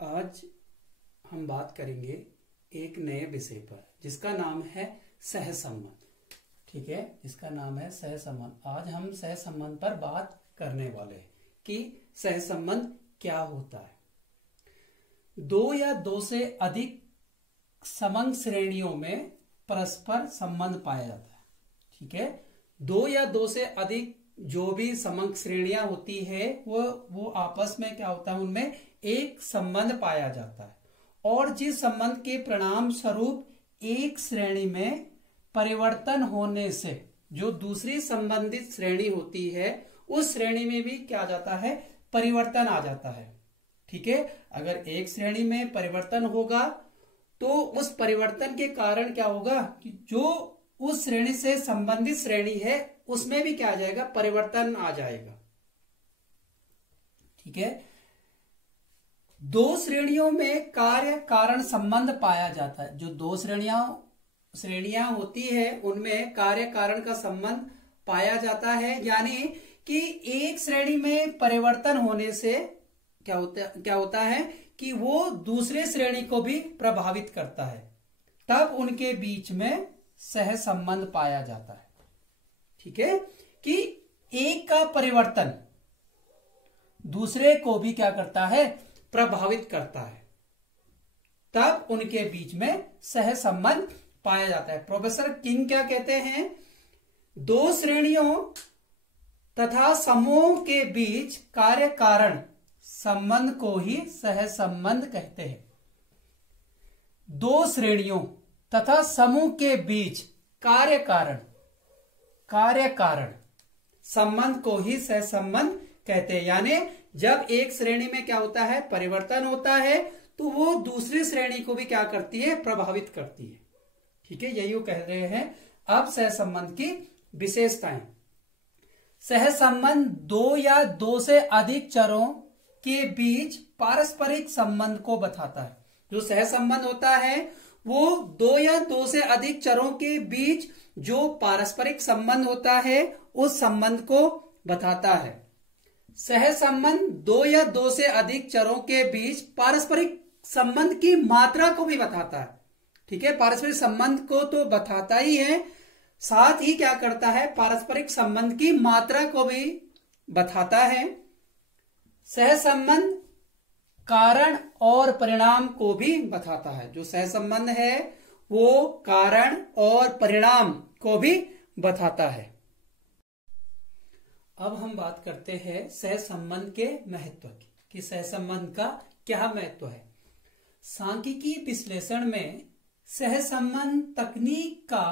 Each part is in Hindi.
आज हम बात करेंगे एक नए विषय पर जिसका नाम है सहसंबंध। ठीक है, इसका नाम है सहसंबंध। आज हम सहसंबंध पर बात करने वाले हैं कि सहसंबंध क्या होता है। दो या दो से अधिक समंग श्रेणियों में परस्पर संबंध पाया जाता है। ठीक है, दो या दो से अधिक जो भी समंग श्रेणियां होती है वो आपस में क्या होता है, उनमें एक संबंध पाया जाता है और जिस संबंध के परिणाम स्वरूप एक श्रेणी में परिवर्तन होने से जो दूसरी संबंधित श्रेणी होती है उस श्रेणी में भी क्या आ जाता है, परिवर्तन आ जाता है। ठीक है, अगर एक श्रेणी में परिवर्तन होगा तो उस परिवर्तन के कारण क्या होगा कि जो उस श्रेणी से संबंधित श्रेणी है उसमें भी क्या आ जाएगा, परिवर्तन आ जाएगा। ठीक है, दो श्रेणियों में कार्य कारण संबंध पाया जाता है। जो दो श्रेणियां होती है उनमें कार्य कारण का संबंध पाया जाता है, यानी कि एक श्रेणी में परिवर्तन होने से क्या होता है कि वो दूसरे श्रेणी को भी प्रभावित करता है, तब उनके बीच में सह संबंध पाया जाता है। ठीक है, कि एक का परिवर्तन दूसरे को भी क्या करता है, प्रभावित करता है, तब उनके बीच में सह संबंध पाया जाता है। प्रोफेसर किंग क्या कहते हैं, दो श्रेणियों तथा समूह के बीच कार्य कारण संबंध को ही सह संबंध कहते हैं। दो श्रेणियों तथा समूह के बीच कार्य कारण संबंध को ही सह संबंध कहते हैं। यानी जब एक श्रेणी में क्या होता है, परिवर्तन होता है तो वो दूसरी श्रेणी को भी क्या करती है, प्रभावित करती है। ठीक है, यही वो कह रहे हैं। अब सहसंबंध की विशेषताएं। सहसंबंध दो या दो से अधिक चरों के बीच पारस्परिक संबंध को बताता है। जो सहसंबंध होता है वो दो या दो से अधिक चरों के बीच जो पारस्परिक संबंध होता है उस संबंध को बताता है। सहसंबंध दो या दो से अधिक चरों के बीच पारस्परिक संबंध की मात्रा को भी बताता है। ठीक है, पारस्परिक संबंध को तो बताता ही है, साथ ही क्या करता है, पारस्परिक संबंध की मात्रा को भी बताता है। सहसंबंध कारण और परिणाम को भी बताता है। जो सहसंबंध है वो कारण और परिणाम को भी बताता है। अब हम बात करते हैं सहसंबंध के महत्व की, कि सहसंबंध का क्या महत्व है। सांख्यिकी विश्लेषण में सहसंबंध तकनीक का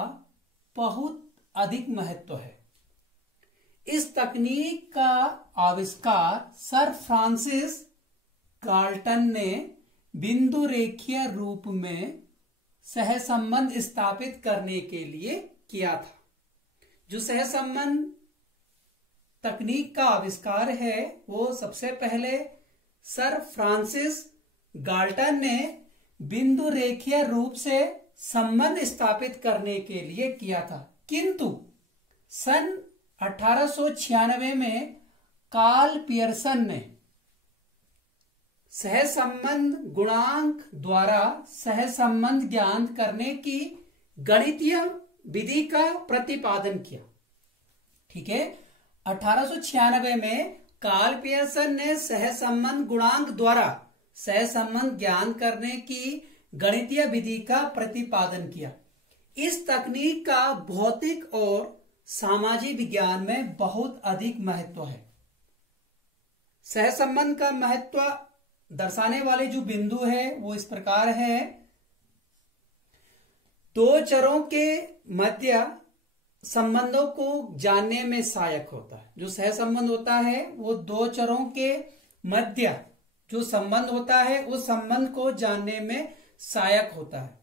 बहुत अधिक महत्व है। इस तकनीक का आविष्कार सर फ्रांसिस गाल्टन ने बिंदु रेखीय रूप में सहसंबंध स्थापित करने के लिए किया था। जो सहसंबंध तकनीक का आविष्कार है वो सबसे पहले सर फ्रांसिस गाल्टन ने बिंदु रेखीय रूप से संबंध स्थापित करने के लिए किया था, किंतु सन 1896 में कार्ल पियर्सन ने सहसंबंध गुणांक द्वारा सहसंबंध ज्ञान करने की गणितीय विधि का प्रतिपादन किया। ठीक है, 1896 में कार्ल पियर्सन ने सहसंबंध गुणांक द्वारा सहसंबंध ज्ञान करने की गणितीय विधि का प्रतिपादन किया। इस तकनीक का भौतिक और सामाजिक विज्ञान में बहुत अधिक महत्व है। सहसंबंध का महत्व दर्शाने वाले जो बिंदु है वो इस प्रकार है। दो चरों के मध्य संबंधों को जानने में सहायक होता है। जो सहसंबंध होता है वो दो चरों के मध्य जो संबंध होता है उस संबंध को जानने में सहायक होता है।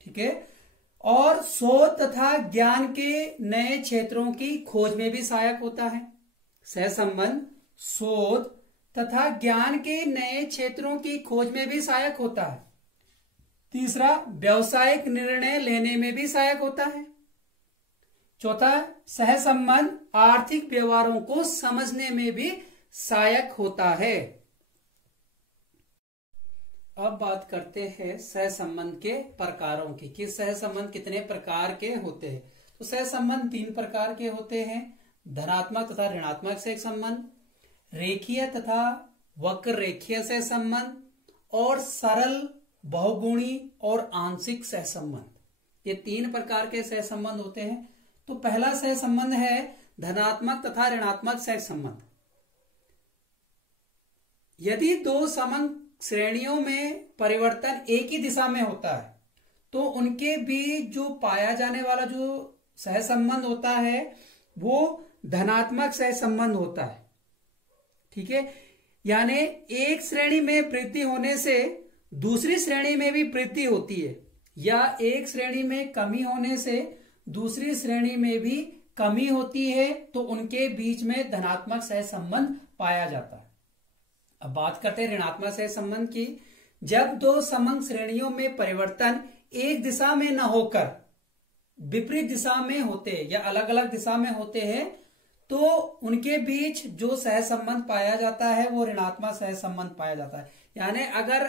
ठीक है, और शोध तथा ज्ञान के नए क्षेत्रों की खोज में भी सहायक होता है। सहसंबंध शोध तथा ज्ञान के नए क्षेत्रों की खोज में भी सहायक होता है। तीसरा, व्यावसायिक निर्णय लेने में भी सहायक होता है। चौथा, सहसंबंध आर्थिक व्यवहारों को समझने में भी सहायक होता है। अब बात करते हैं सहसंबंध के प्रकारों की कि सहसंबंध कितने प्रकार के होते हैं। तो सहसंबंध 3 प्रकार के होते हैं, धनात्मक तथा ऋणात्मक सहसंबंध, रेखीय तथा वक्र रेखीय सहसंबंध और सरल बहुगुणी और आंशिक सहसंबंध। ये 3 प्रकार के सहसंबंध होते हैं। तो पहला सहसंबंध है धनात्मक तथा ऋणात्मक सहसंबंध। यदि 2 समान श्रेणियों में परिवर्तन एक ही दिशा में होता है तो उनके बीच जो पाया जाने वाला जो सहसंबंध होता है वो धनात्मक सहसंबंध होता है। ठीक है, यानी एक श्रेणी में वृद्धि होने से दूसरी श्रेणी में भी वृद्धि होती है, या एक श्रेणी में कमी होने से दूसरी श्रेणी में भी कमी होती है, तो उनके बीच में धनात्मक सहसंबंध पाया जाता है। अब बात करते हैं ऋणात्मक सहसंबंध की। जब 2 समान श्रेणियों में परिवर्तन एक दिशा में न होकर विपरीत दिशा में होते हैं या अलग अलग दिशा में होते हैं तो उनके बीच जो सहसंबंध पाया जाता है वो ऋणात्मक सहसंबंध पाया जाता है। यानी अगर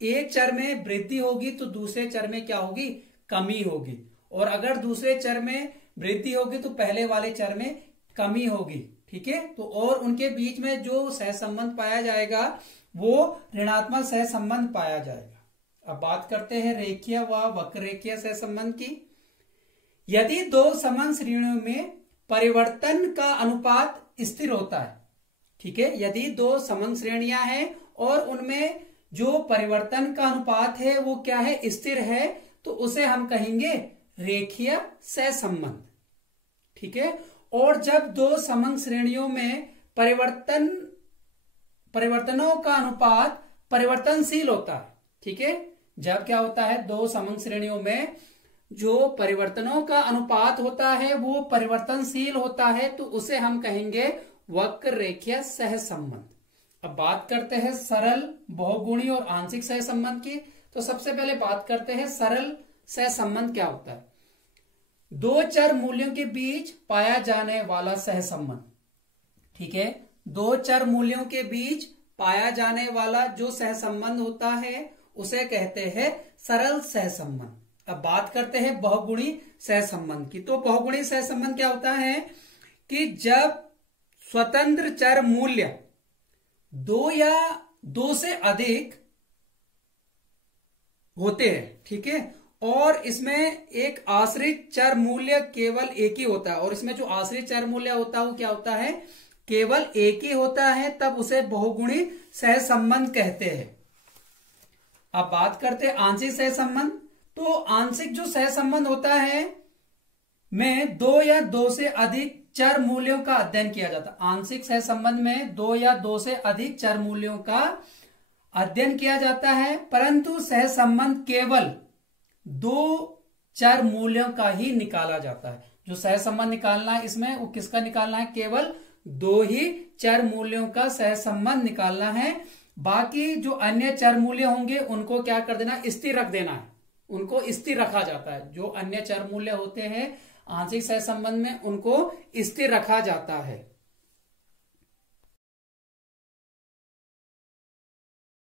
एक चर में वृद्धि होगी तो दूसरे चर में क्या होगी, कमी होगी, और अगर दूसरे चर में वृद्धि होगी तो पहले वाले चर में कमी होगी। ठीक है, तो और उनके बीच में जो सहसंबंध पाया जाएगा वो ऋणात्मक सहसंबंध पाया जाएगा। अब बात करते हैं रेखीय व वक्र रेखीय सहसंबंध की। यदि 2 समान श्रेणियों में परिवर्तन का अनुपात स्थिर होता है, ठीक है, यदि 2 समान श्रेणियां हैं और उनमें जो परिवर्तन का अनुपात है वो क्या है, स्थिर है, तो उसे हम कहेंगे रेखीय सहसंबंध। ठीक है, और जब 2 समान श्रेणियों में परिवर्तनों का अनुपात परिवर्तनशील होता है। ठीक है, जब क्या होता है, 2 समान श्रेणियों में जो परिवर्तनों का अनुपात होता है वो परिवर्तनशील होता है, तो उसे हम कहेंगे वक्र रेखीय सहसंबंध। अब बात करते हैं सरल बहुगुणी और आंशिक सहसंबंध की। तो सबसे पहले बात करते हैं सरल सहसंबंध क्या होता है। 2 चर मूल्यों के बीच पाया जाने वाला सहसंबंध। ठीक है, 2 चर मूल्यों के बीच पाया जाने वाला जो सहसंबंध होता है उसे कहते हैं सरल सहसंबंध। अब बात करते हैं बहुगुणी सहसंबंध की। तो बहुगुणी सहसंबंध क्या होता है कि जब स्वतंत्र चर मूल्य 2 या 2 से अधिक होते हैं, ठीक है, और इसमें एक आश्रित चर मूल्य केवल एक ही होता है, और इसमें जो आश्रित चर मूल्य होता है वो क्या होता है, केवल एक ही होता है, तब उसे बहुगुणी सहसंबंध कहते हैं। अब बात करते हैं आंशिक सहसंबंध। तो आंशिक जो सहसंबंध होता है में 2 या 2 से अधिक चर मूल्यों का अध्ययन किया जाता है। आंशिक सहसंबंध में 2 या 2 से अधिक चर मूल्यों का अध्ययन किया जाता है, परंतु सहसंबंध केवल 2 चर मूल्यों का ही निकाला जाता है। जो सहसंबंध निकालना है इसमें वो किसका निकालना है, केवल 2 ही चर मूल्यों का सहसंबंध निकालना है। बाकी जो अन्य चर मूल्य होंगे उनको क्या कर देना, स्थिर रख देना है, उनको स्थिर रखा जाता है। जो अन्य चर मूल्य होते हैं आंशिक सहसंबंध में उनको स्थिर रखा जाता है।